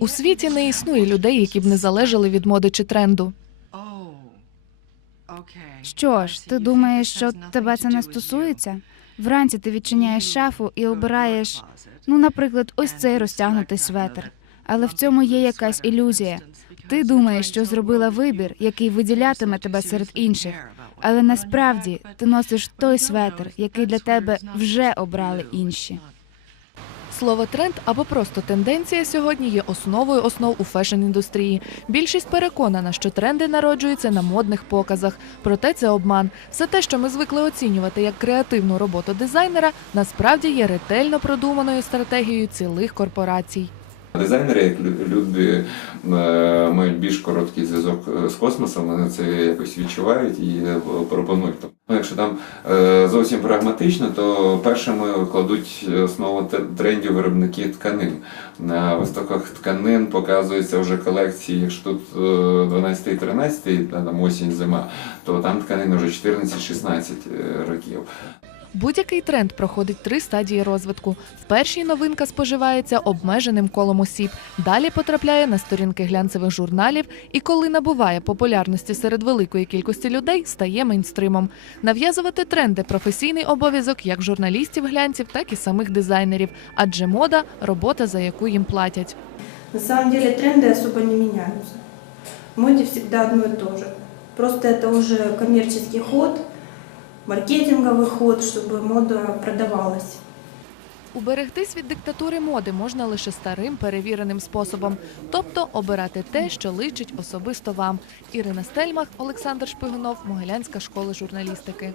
У світі не існує людей, які б не залежали від моди чи тренду. Що ж, ти думаєш, що тебе це не стосується? Вранці ти відчиняєш шафу і обираєш, ну, наприклад, ось цей розтягнутий светр. Але в цьому є якась ілюзія. Ти думаєш, що зробила вибір, який виділятиме тебе серед інших, але насправді ти носиш той светр, який для тебе вже обрали інші. Слово тренд або просто тенденція сьогодні є основою основ у фешн-індустрії. Більшість переконана, що тренди народжуються на модних показах. Проте це обман. Все те, що ми звикли оцінювати як креативну роботу дизайнера, насправді є ретельно продуманою стратегією цілих корпорацій. Дизайнери, як люди е, мають більш короткий зв'язок е, з космосом, вони це якось відчувають і е, пропонують. Тобто, ну, якщо там зовсім прагматично, то першими кладуть основу тренді виробники тканин. На виставках тканин показуються вже колекції. Якщо тут 12-13, там осінь, зима, то там тканин вже 14-16 років. Будь-який тренд проходить три стадії розвитку. В першій новинка споживається обмеженим колом осіб, далі потрапляє на сторінки глянцевих журналів і, коли набуває популярності серед великої кількості людей, стає мейнстримом. Нав'язувати тренди професійний обов'язок як журналістів глянців, так і самих дизайнерів, адже мода робота, за яку їм платять. На самом деле тренды особо не міняються. В моде всегда одно и то же. Просто это уже коммерческий ход маркетинговий ход, щоб мода продавалась. Уберегтись від диктатури моди можна лише старим перевіреним способом, тобто обирати те, що личить особисто вам. Ірина Стельмах, Олександр Шпигунов, Могилянська школа журналістики.